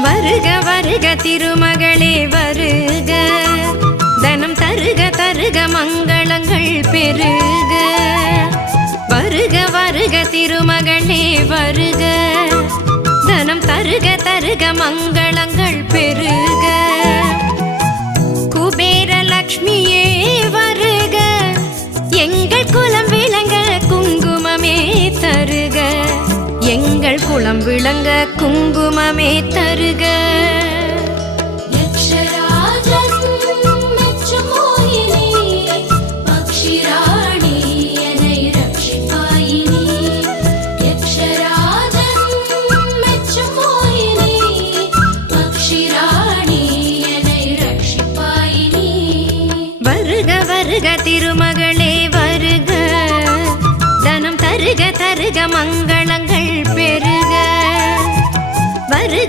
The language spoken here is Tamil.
வருக வருக திருமகளே வருக, தனம் தருக தருக மங்களங்கள் பெருக. வருக வருக திருமகளே வருக, தனம் தருக தருக மங்களங்கள் பெருக. குபேர லக்ஷ்மியே வருக, எங்கள் குலம் விளங்க குங்குமமே தருக, எங்கள் குலம் விளங்க குங்குமமே தருக. வருக திருமகளே வருக, தனம் தருக தருக மங்க